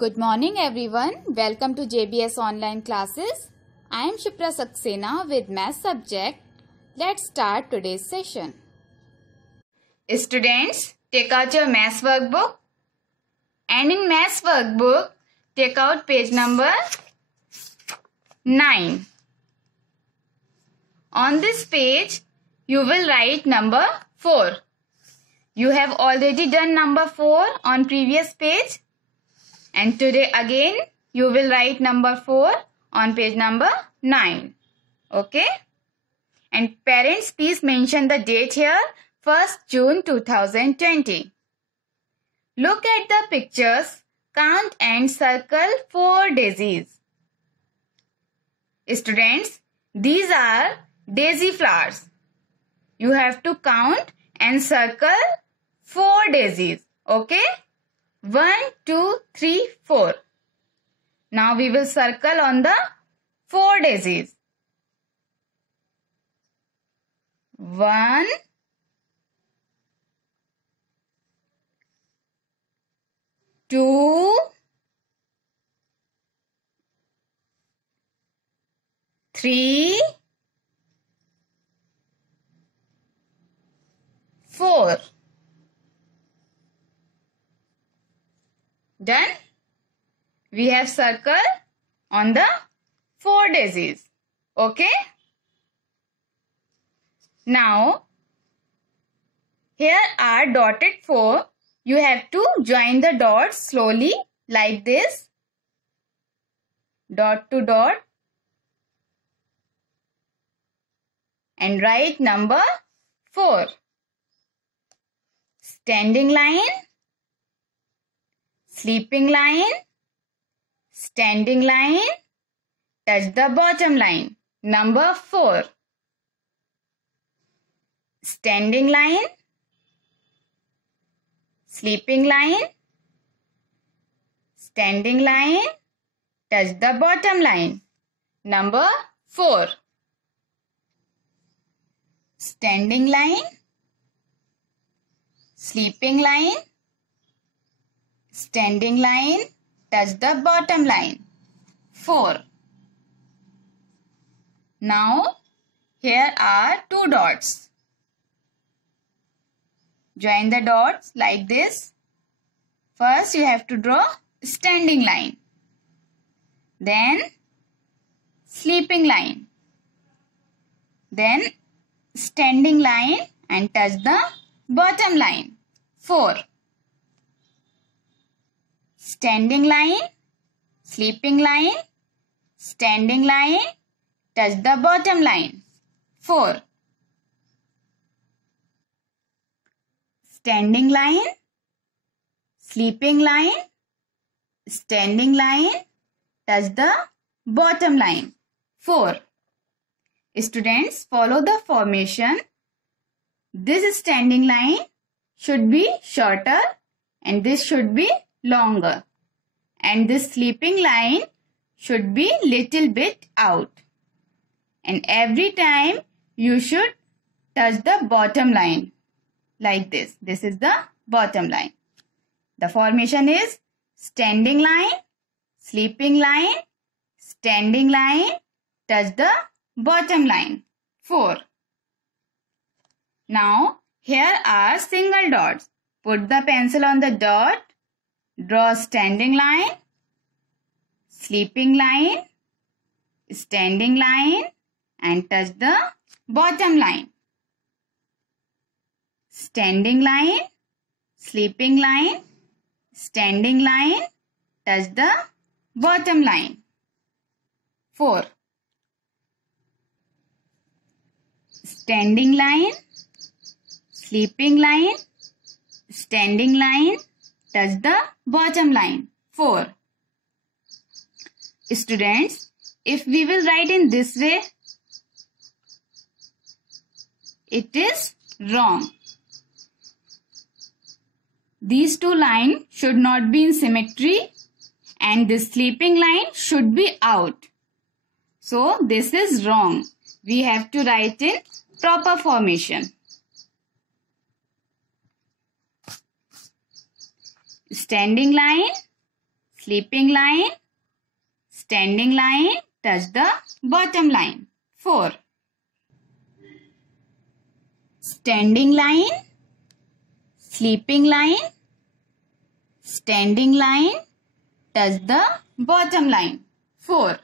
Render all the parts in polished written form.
Good morning everyone. Welcome to JBS online classes. I am Shipra Saxena with math subject. Let's start today's session. Students, take out your math workbook and in math workbook take out page number 9. On this page you will write number 4. You have already done number 4 on previous page. And today again you will write number 4 on page number 9. Okay? And parents, please mention the date here, 1st June 2020. Look at the pictures, count and circle 4 daisies. Students, these are daisy flowers. You have to count and circle 4 daisies. Okay? 1, 2, 3, 4. Now we will circle on the 4 daisies. 1, 2, 3, 4. Done? We have circle on the 4 daisies. Okay? Now, here are dotted 4. You have to join the dots slowly like this. Dot to dot. And write number 4. Standing line. Sleeping line, standing line, touch the bottom line. Number 4. Standing line, sleeping line, standing line, touch the bottom line. Number 4. Standing line, sleeping line, standing line, touch the bottom line. 4. Now, here are 2 dots. Join the dots like this. First, you have to draw standing line. Then, sleeping line. Then, standing line and touch the bottom line. 4. Standing line, sleeping line, standing line, touch the bottom line. 4. Standing line, sleeping line, standing line, touch the bottom line. 4. Students, follow the formation. This standing line should be shorter and this should be longer. And this sleeping line should be little bit out. And every time you should touch the bottom line like this. This is the bottom line. The formation is standing line, sleeping line, standing line, touch the bottom line. 4. Now here are single dots. Put the pencil on the dot. Draw standing line, sleeping line, standing line and touch the bottom line. Standing line, sleeping line, standing line, touch the bottom line. 4. Standing line, sleeping line, standing line, touch the bottom line. 4. Students, if we will write in this way, it is wrong. These 2 lines should not be in symmetry and this sleeping line should be out. So, this is wrong. We have to write in proper formation. Standing line, Sleeping line, standing line, touch the bottom line. 4. Standing line, sleeping line, standing line, touch the bottom line. 4.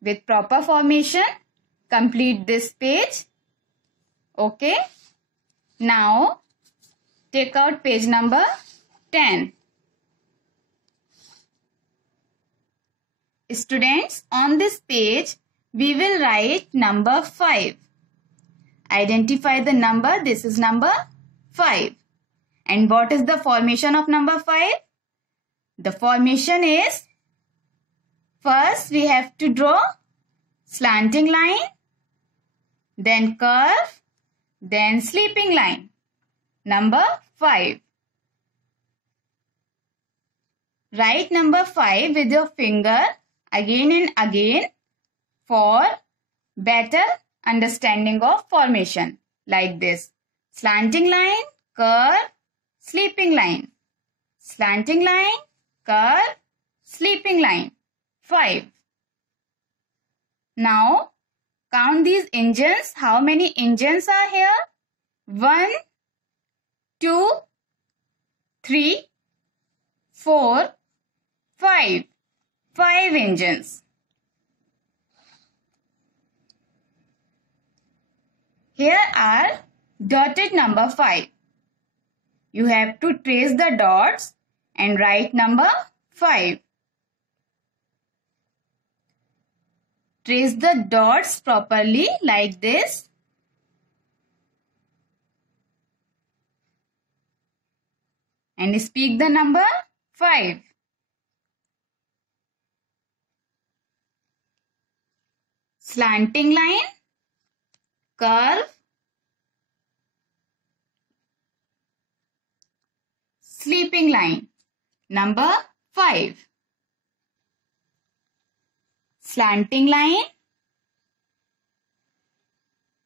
With proper formation, complete this page. Okay. Now, take out page number 10. Students, on this page, we will write number 5. Identify the number. This is number 5. And what is the formation of number 5? The formation is, first we have to draw slanting line, then curve, then sleeping line. Number 5. Write number 5 with your finger again and again for better understanding of formation. Like this. Slanting line, curve, sleeping line. Slanting line, curve, sleeping line. 5. Now, count these engines. How many engines are here? 1, 2, 3, 4, 5. 5 engines. Here are dotted number 5. You have to trace the dots and write number 5. Trace the dots properly like this. And speak the number 5. Slanting line, curve, sleeping line. Number 5. Slanting line,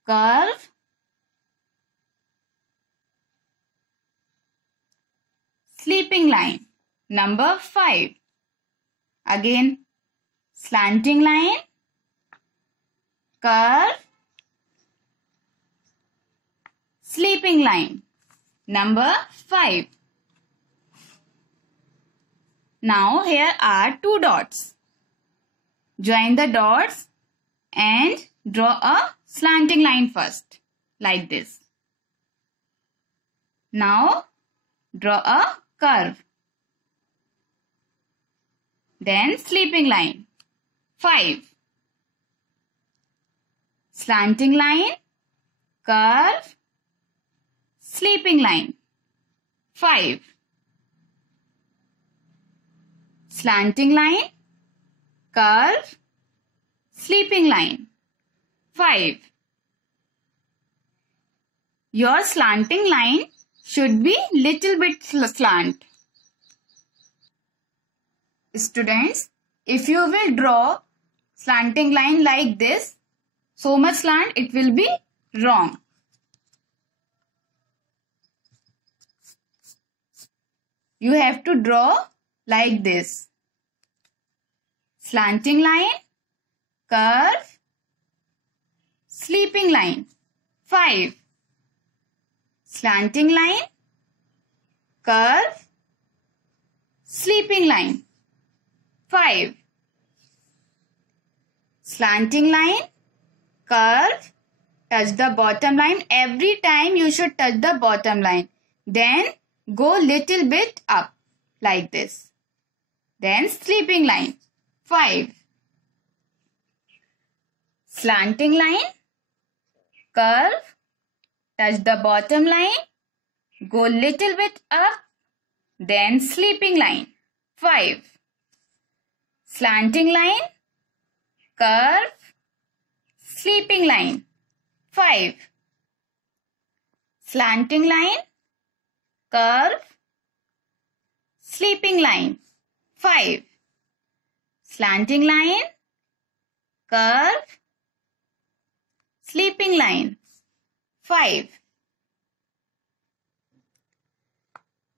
curve, sleeping line. Number 5. Again, slanting line, curve, sleeping line. Number 5. Now here are 2 dots. Join the dots and draw a slanting line first, like this. Now draw a curve. Then sleeping line. 5. Slanting line, curve, sleeping line. 5. Slanting line, curve, sleeping line. 5. Your slanting line should be little bit slant. Students, if you will draw slanting line like this, so much slant, it will be wrong. You have to draw like this. Slanting line, curve, sleeping line. 5. Slanting line, curve, sleeping line. 5. Slanting line, curve, touch the bottom line. Every time you should touch the bottom line. Then go little bit up like this. Then sleeping line. 5. Slanting line, curve, touch the bottom line, go little bit up, then sleeping line. 5. Slanting line, curve, sleeping line. 5. Slanting line, curve, sleeping line. 5. Slanting line, curve, sleeping line. 5.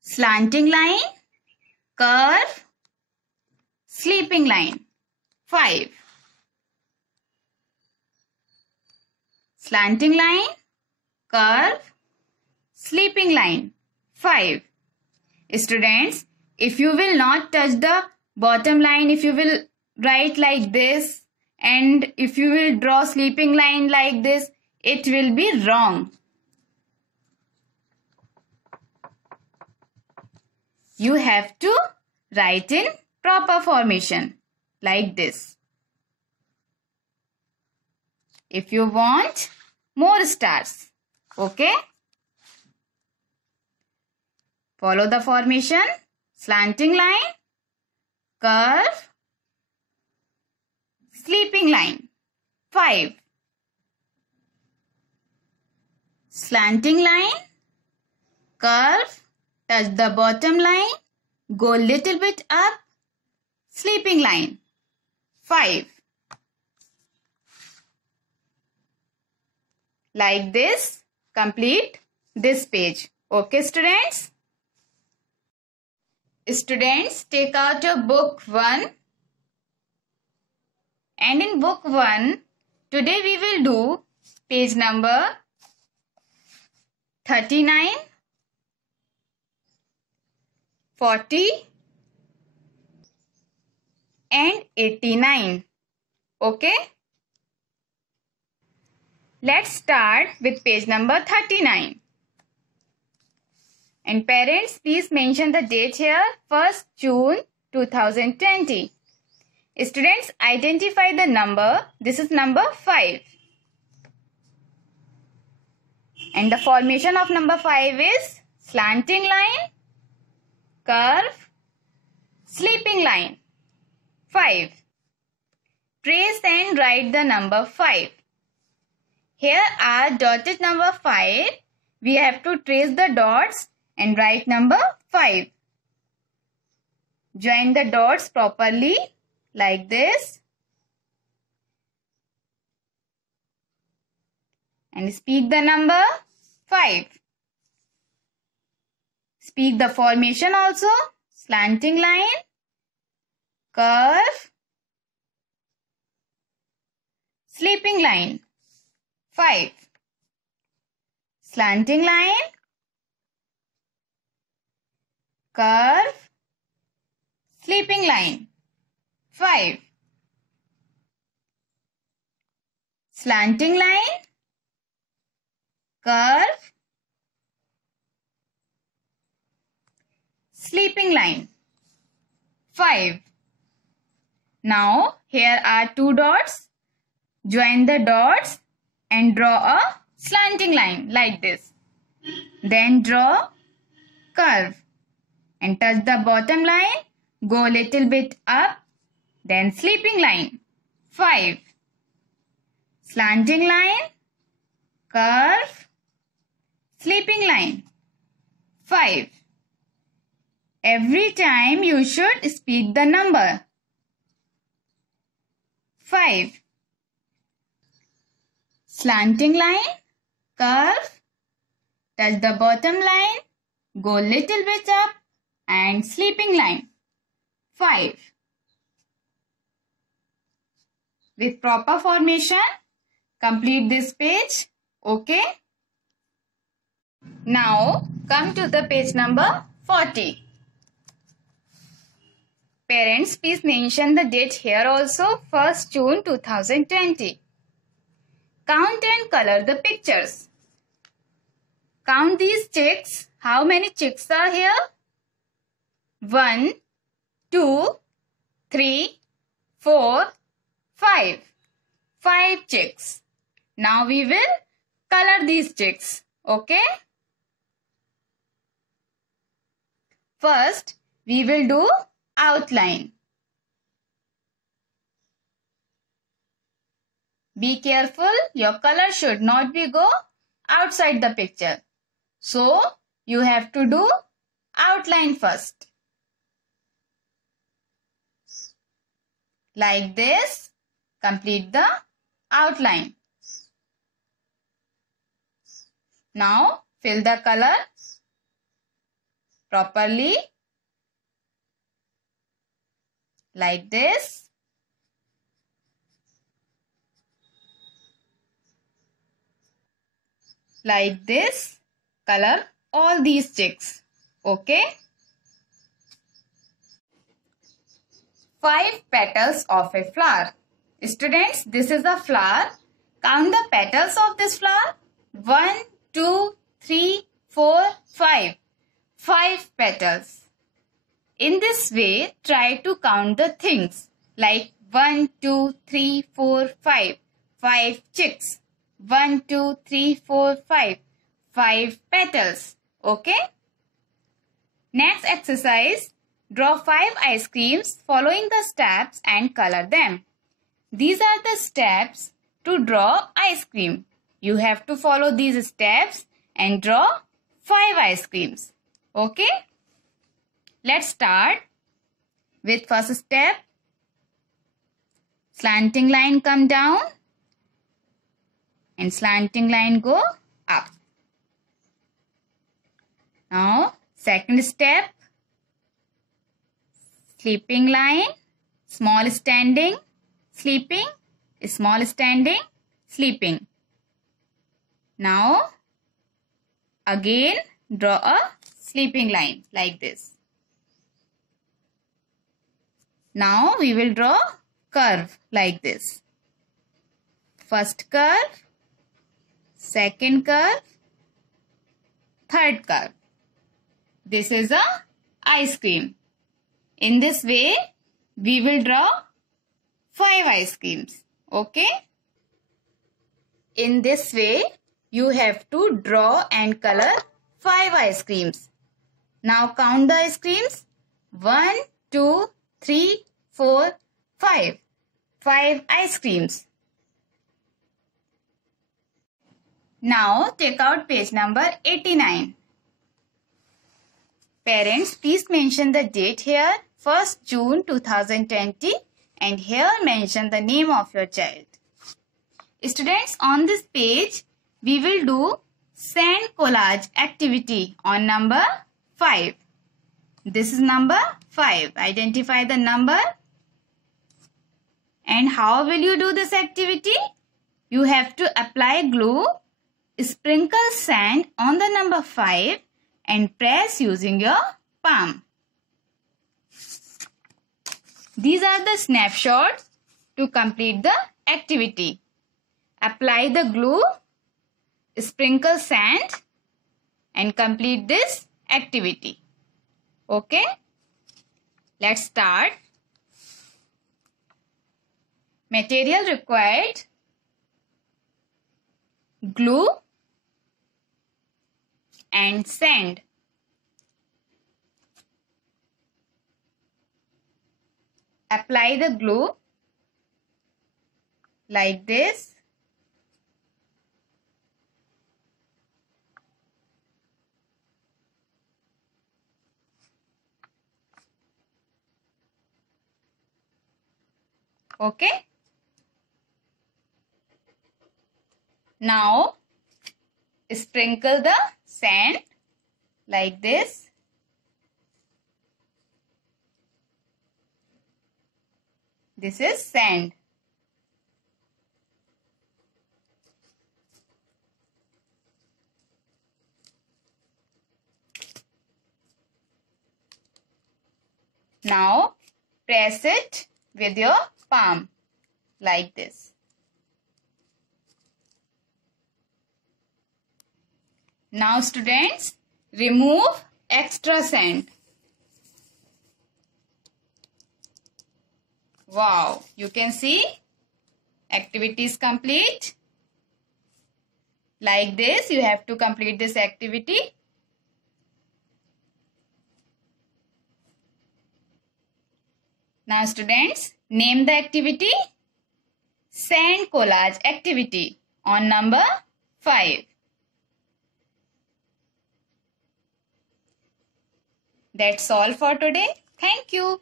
slanting line, curve, sleeping line. 5. Slanting line, curve, sleeping line. 5. Students, if you will not touch the bottom line, if you will write like this, and if you will draw sleeping line like this, it will be wrong. You have to write in proper formation like this. If you want more stars, okay? Follow the formation, slanting line, curve, sleeping line. 5. Slanting line, curve, touch the bottom line, go little bit up, sleeping line. 5. Like this, complete this page. Okay, students? Students, take out your book 1. And in book 1, today we will do page number 39, 40 and 89. Okay? Let's start with page number 39. And parents, please mention the date here, 1st June 2020. Students, identify the number. This is number 5. And the formation of number 5 is slanting line, curve, sleeping line. 5. Trace and write the number 5. Here are dotted number 5. We have to trace the dots and write number 5. Join the dots properly like this. And speak the number 5. Speak the formation also. Slanting line, curve, sleeping line. 5. Slanting line, curve, sleeping line. 5. Slanting line, curve, sleeping line. 5. Now here are 2 dots. Join the dots and draw a slanting line like this. Then draw curve and touch the bottom line. Go little bit up. Then sleeping line. 5. Slanting line, curve, sleeping line. 5. Every time you should speak the number. 5. Slanting line, curve, touch the bottom line, go little bit up and sleeping line. 5. With proper formation, complete this page. Okay. Now come to the page number 40. Parents, please mention the date here also, 1st June 2020. Count and color the pictures. Count these chicks. How many chicks are here? 1, 2, 3, 4, 5. 5 chicks. Now we will color these chicks. Okay? First, we will do outline. Be careful, your color should not be go outside the picture. So, you have to do outline first. Like this, complete the outline. Now, fill the color. properly like this. Like this, color all these chicks. Okay. 5 petals of a flower. Students, this is a flower. Count the petals of this flower. 1, 2, 3, 4, 5. 5 petals. In this way, try to count the things like 1, 2, 3, 4, 5. 5 chicks. 1, 2, 3, 4, 5. 5 petals. Okay? Next exercise. Draw 5 ice creams following the steps and color them. These are the steps to draw ice cream. You have to follow these steps and draw 5 ice creams. Okay? Let's start with first step. Slanting line come down and slanting line go up. Now, second step. Sleeping line, small standing, sleeping, small standing, sleeping. Now, again draw a sleeping line like this. Now, we will draw curve like this. First curve, second curve, third curve. This is a ice cream. In this way, we will draw 5 ice creams. Okay? In this way, you have to draw and color 5 ice creams. Now count the ice creams. 1, 2, 3, 4, 5. 5 ice creams. Now take out page number 89. Parents, please mention the date here. 1st June 2020 and here mention the name of your child. Students, on this page, we will do sand collage activity on number 5. This is number 5. Identify the number. And how will you do this activity? You have to apply glue, sprinkle sand on the number 5 and press using your palm. These are the snapshots to complete the activity. Apply the glue, sprinkle sand and complete this activity. Okay? Let's start. Material required: glue and sand. Apply the glue like this. Okay. Now sprinkle the sand like this. This is sand. Now press it with your palm like this. Now students, remove extra sand. Wow, you can see activity is complete. Like this, you have to complete this activity. Now students, name the activity sand collage activity on number 5. That's all for today. Thank you.